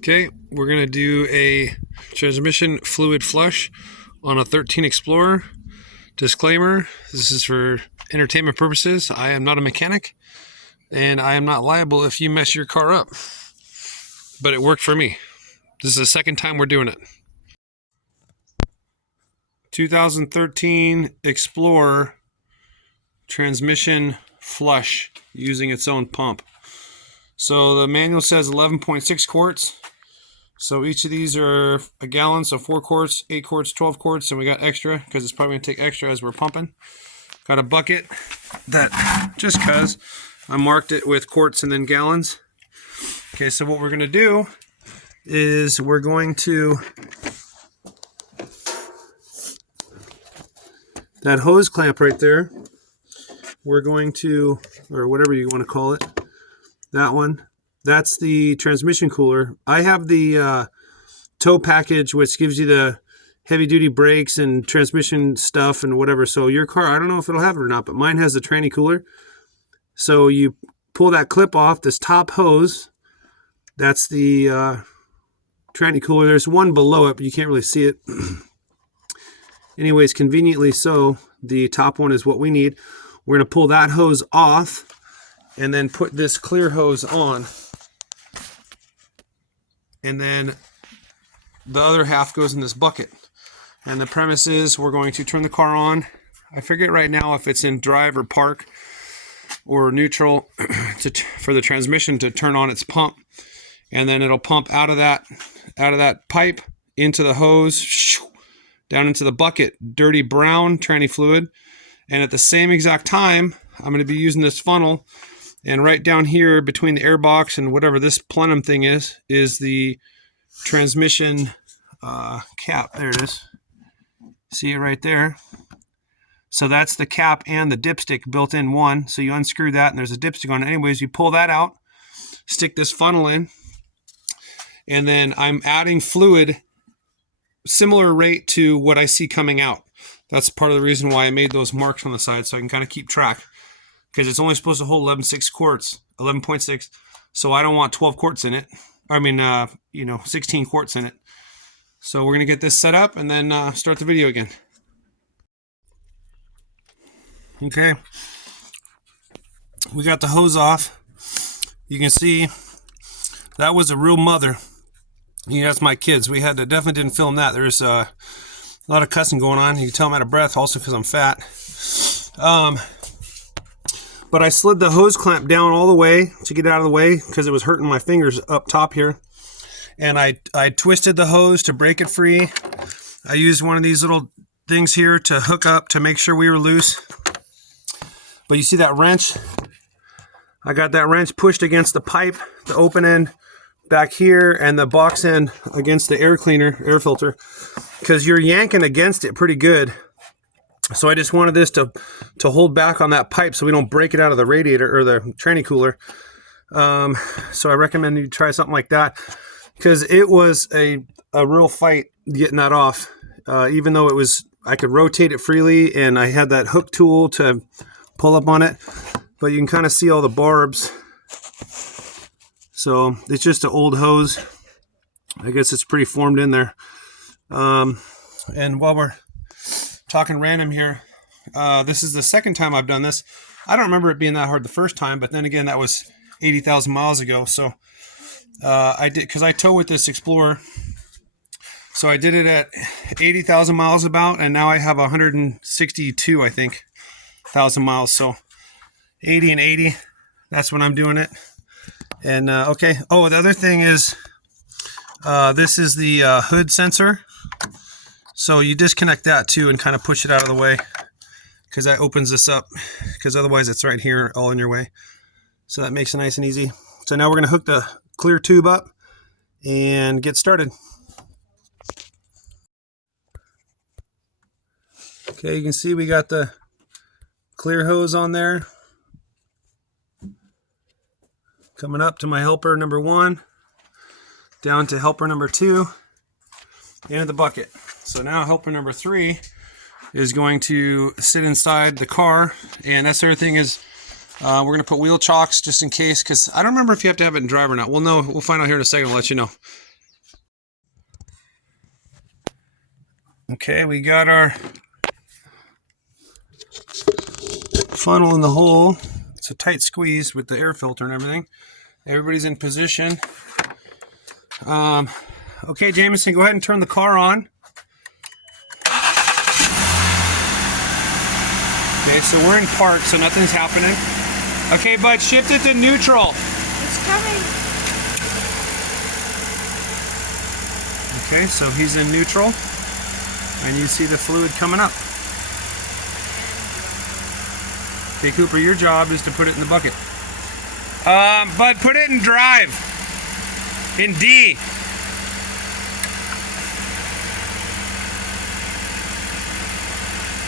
Okay, we're going to do a transmission fluid flush on a 13 Explorer. Disclaimer, this is for entertainment purposes. I am not a mechanic, and I am not liable if you mess your car up. But it worked for me. This is the second time we're doing it. 2013 Explorer transmission flush using its own pump. So the manual says 11.6 quarts. So each of these are a gallon, so 4 quarts, 8 quarts, 12 quarts, and we got extra because it's probably going to take extra as we're pumping. Got a bucket that, just because, I marked it with quarts and then gallons. Okay, so what we're going to do is we're going to, that hose clamp right there, we're going to, or whatever you want to call it, that one, that's the transmission cooler. I have the tow package, which gives you the heavy duty brakes and transmission stuff and whatever. So your car, I don't know if it'll have it or not, but mine has the tranny cooler. So you pull that clip off, this top hose, that's the tranny cooler. There's one below it, but you can't really see it. Anyways, conveniently so, the top one is what we need. We're going to pull that hose off and then put this clear hose on. And then the other half goes in this bucket. And the premise is we're going to turn the car on. I forget right now if it's in drive or park or neutral for the transmission to turn on its pump. And then it'll pump out of that pipe into the hose, down into the bucket, dirty brown tranny fluid. And at the same exact time, I'm going to be using this funnel. And right down here between the air box and whatever this plenum thing is the transmission cap. There it is. See it right there? So that's the cap and the dipstick built in one. So you unscrew that and there's a dipstick on it. Anyways, you pull that out, stick this funnel in, and then I'm adding fluid similar rate to what I see coming out. That's part of the reason why I made those marks on the side, so I can kind of keep track. Because it's only supposed to hold 11.6 quarts, 11.6. So I don't want 12 quarts in it. 16 quarts in it. So we're going to get this set up and then start the video again. Okay. We got the hose off. You can see that was a real mother. That's my kids. We definitely didn't film that. There's a lot of cussing going on. You can tell I'm out of breath also because I'm fat. But I slid the hose clamp down all the way to get out of the way because it was hurting my fingers up top here. And I twisted the hose to break it free. I used one of these little things here to hook up to make sure we were loose. But you see that wrench? I got that wrench pushed against the pipe, the open end back here, and the box end against the air filter, because you're yanking against it pretty good. So I just wanted this to hold back on that pipe so we don't break it out of the radiator or the tranny cooler. So I recommend you try something like that, because it was a real fight getting that off. Even though I could rotate it freely and I had that hook tool to pull up on it, but you can kind of see all the barbs. So it's just an old hose. I guess it's pretty formed in there. And while we're talking random here, this is the second time I've done this. I don't remember it being that hard the first time, but then again, that was 80,000 miles ago. So I did, because I tow with this Explorer. So I did it at 80,000 miles about, and now I have 162, I think, thousand miles. So 80 and 80, that's when I'm doing it. And okay. Oh, the other thing is, this is the hood sensor. So you disconnect that too and kind of push it out of the way, because that opens this up, because otherwise it's right here all in your way. So that makes it nice and easy. So now we're going to hook the clear tube up and get started. Okay, you can see we got the clear hose on there. Coming up to my helper number 1, down to helper number 2, into the bucket. So now helper number 3 is going to sit inside the car, and that's the other thing is we're going to put wheel chocks just in case, because I don't remember if you have to have it in drive or not. We'll know. We'll find out here in a second. I'll let you know. Okay, we got our funnel in the hole. It's a tight squeeze with the air filter and everything. Everybody's in position. Okay, Jameson, go ahead and turn the car on. Okay, so we're in park, so nothing's happening. Okay, bud, shift it to neutral. It's coming. Okay, so he's in neutral, and you see the fluid coming up. Okay, Cooper, your job is to put it in the bucket. Bud, put it in drive. In D.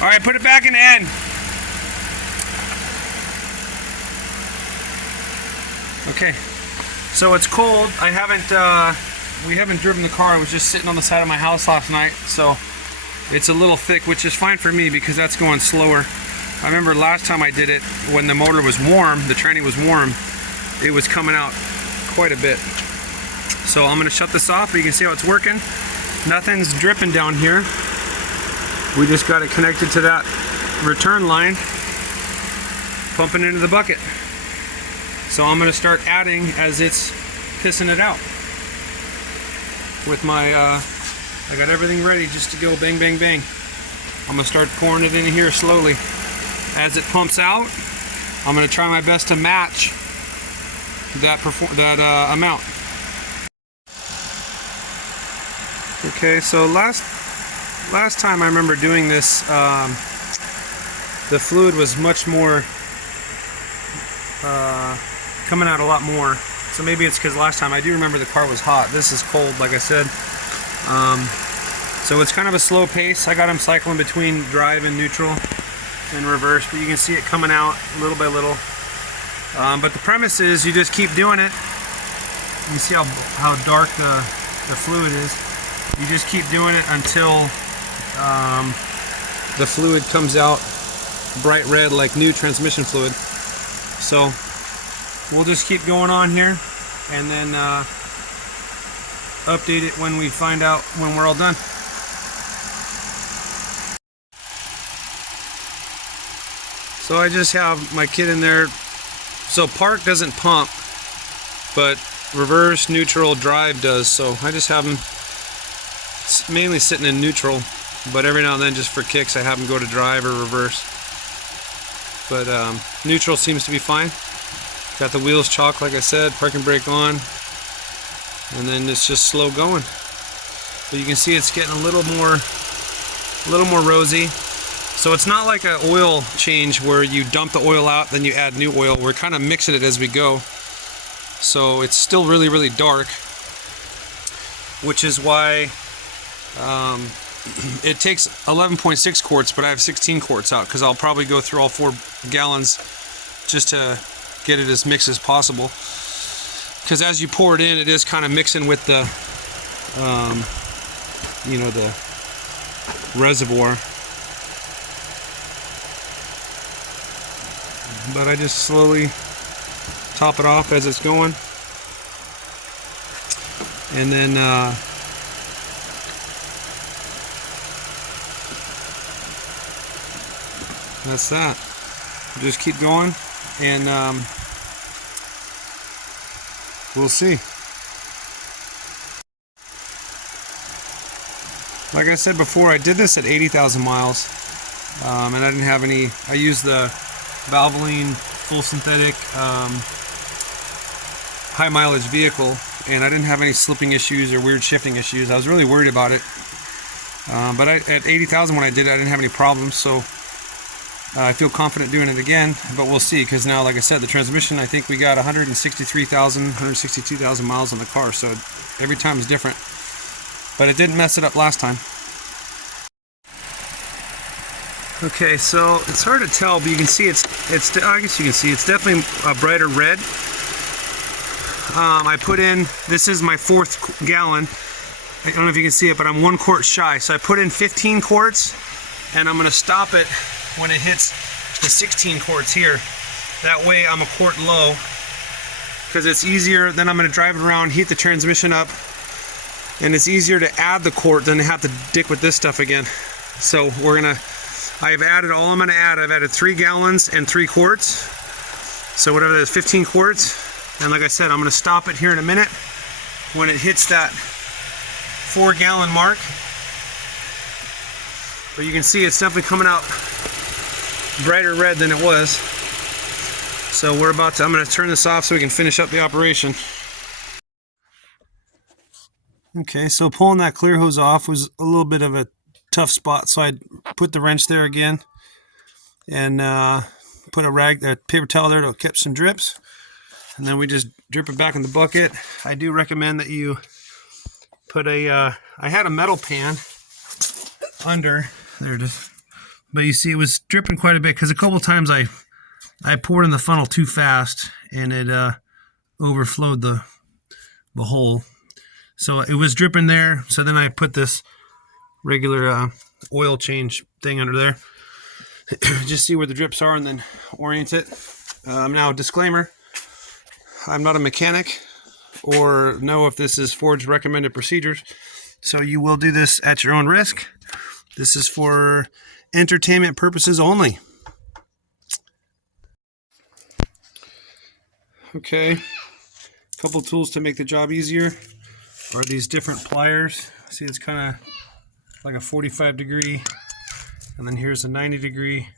All right, put it back in N. Okay, so it's cold. We haven't driven the car. I was just sitting on the side of my house last night, so it's a little thick, which is fine for me because that's going slower. I remember last time I did it, when the motor was warm, the tranny was warm, it was coming out quite a bit. So I'm gonna shut this off, but you can see how it's working. Nothing's dripping down here. We just got it connected to that return line, pumping into the bucket. So I'm gonna start adding as it's pissing it out. With my, I got everything ready just to go bang, bang, bang. I'm gonna start pouring it in here slowly. As it pumps out, I'm gonna try my best to match that amount. Okay, so last time I remember doing this, the fluid was much more, coming out a lot more. So maybe it's because last time, I do remember the car was hot. This is cold, like I said. So it's kind of a slow pace. I got him cycling between drive and neutral and reverse, but you can see it coming out little by little. But the premise is you just keep doing it. You see how dark the fluid is. You just keep doing it until the fluid comes out bright red like new transmission fluid. So we'll just keep going on here and then update it when we find out when we're all done. So I just have my kid in there. So park doesn't pump, but reverse, neutral, drive does. So I just have him mainly sitting in neutral, but every now and then just for kicks I have him go to drive or reverse. But neutral seems to be fine. Got the wheels chalked, like I said, parking brake on, and then it's just slow going. But you can see it's getting a little more rosy. So it's not like an oil change where you dump the oil out, then you add new oil. We're kind of mixing it as we go. So it's still really, really dark, which is why it takes 11.6 quarts, but I have 16 quarts out because I'll probably go through all 4 gallons just to get it as mixed as possible. Because as you pour it in, it is kind of mixing with the, you know, the reservoir. But I just slowly top it off as it's going. And then that's that. Just keep going and we'll see. Like I said before, I did this at 80,000 miles and I didn't have any. I used the Valvoline full synthetic high mileage vehicle, and I didn't have any slipping issues or weird shifting issues. I was really worried about it, but at 80,000 when I did it, I didn't have any problems. So I feel confident doing it again, but we'll see, because now, like I said, the transmission, I think we got 162,000 miles on the car, so every time is different. But it didn't mess it up last time. Okay, so it's hard to tell, but you can see it's I guess you can see it's definitely a brighter red. I put in, this is my 4th gallon. I don't know if you can see it, but I'm 1 quart shy. So I put in 15 quarts, and I'm going to stop it when it hits the 16 quarts here. That way I'm a quart low, because it's easier. Then I'm going to drive it around, heat the transmission up, and it's easier to add the quart than to have to dick with this stuff again. So I've added all I'm gonna add. I've added 3 gallons and 3 quarts. So whatever that is, 15 quarts. And like I said, I'm gonna stop it here in a minute when it hits that 4-gallon mark. But you can see it's definitely coming out brighter red than it was. So I'm gonna turn this off so we can finish up the operation. Okay, so pulling that clear hose off was a little bit of a tough spot, so I put the wrench there again and put a paper towel there to catch some drips, and then we just drip it back in the bucket. I do recommend that you put I had a metal pan under there, but you see it was dripping quite a bit because a couple times I poured in the funnel too fast and it overflowed the hole. So it was dripping there. So then I put this regular oil change thing under there. Just see where the drips are and then orient it. Now, disclaimer, I'm not a mechanic or know if this is Ford's recommended procedures. So you will do this at your own risk. This is for entertainment purposes only. Okay, a couple tools to make the job easier are these different pliers. See, it's kind of like a 45-degree, and then here's a 90-degree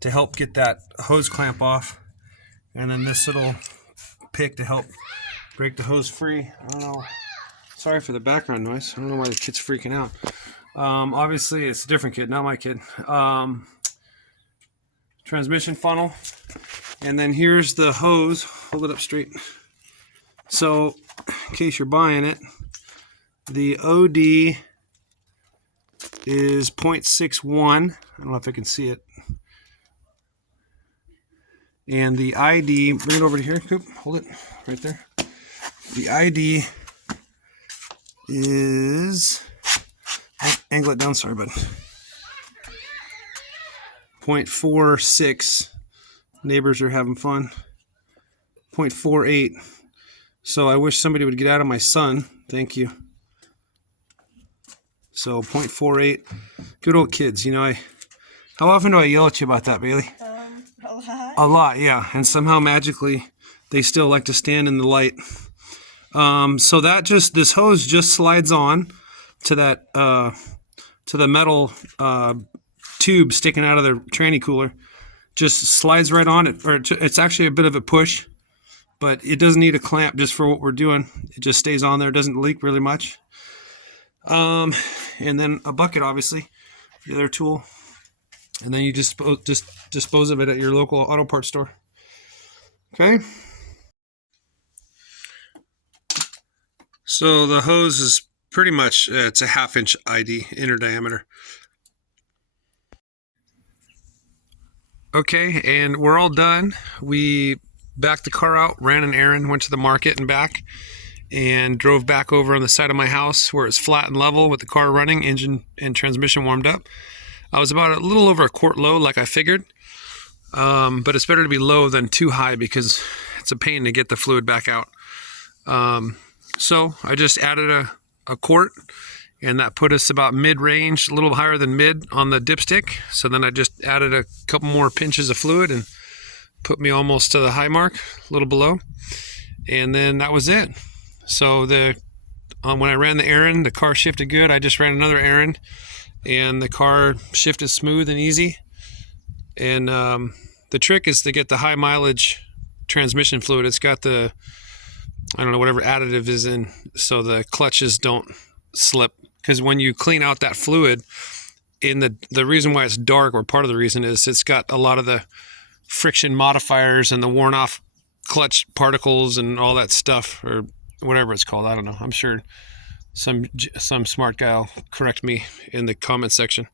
to help get that hose clamp off, and then this little pick to help break the hose free. I don't know, sorry for the background noise. I don't know why the kid's freaking out. Obviously it's a different kid, not my kid. Transmission funnel, and then here's the hose. Hold it up straight. So in case you're buying it, the OD is 0.61. I don't know if I can see it. And the ID, bring it over to here, Coop. Hold it right there. The ID is, angle it down, sorry, bud. 0.46. Neighbors are having fun. 0.48. So I wish somebody would get out of my son. Thank you. So 0.48. Good old kids. You know, how often do I yell at you about that, Bailey? A lot. A lot, yeah. And somehow magically they still like to stand in the light. So this hose just slides on to that to the metal tube sticking out of the tranny cooler. Just slides right on it, or it's actually a bit of a push. But it doesn't need a clamp just for what we're doing. It just stays on there. It doesn't leak really much. And then a bucket, obviously, the other tool. And then you just dispose of it at your local auto parts store. Okay. So the hose is pretty much, it's a 1/2-inch ID, inner diameter. Okay, and we're all done. We backed the car out, ran an errand, went to the market and back, and drove back over on the side of my house where it's flat and level with the car running, engine and transmission warmed up. I was about a little over a quart low like I figured, but it's better to be low than too high because it's a pain to get the fluid back out. So I just added a quart, and that put us about mid-range, a little higher than mid on the dipstick. So then I just added a couple more pinches of fluid and put me almost to the high mark, a little below, and then that was it. So when I ran the errand, the car shifted good. I just ran another errand, and the car shifted smooth and easy. And the trick is to get the high mileage transmission fluid. It's got the, I don't know, whatever additive is in, so the clutches don't slip. Because when you clean out that fluid, in the reason why it's dark, or part of the reason, is it's got a lot of the friction modifiers and the worn off clutch particles and all that stuff, or whatever it's called. I don't know. I'm sure some smart guy will correct me in the comment section.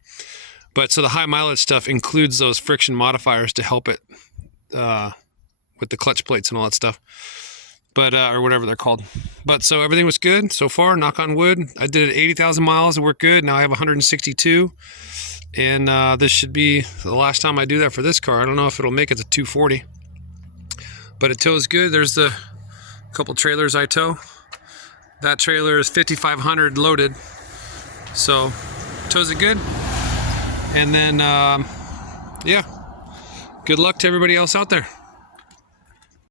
But so the high mileage stuff includes those friction modifiers to help it with the clutch plates and all that stuff. But or whatever they're called. But so everything was good so far, knock on wood. I did it 80,000 miles, it worked good. Now I have 162, and this should be the last time I do that for this car. I don't know if it'll make it to 240, but it tows good. There's the couple trailers I tow. That trailer is 5,500 loaded. So tows it good. And then, yeah, good luck to everybody else out there.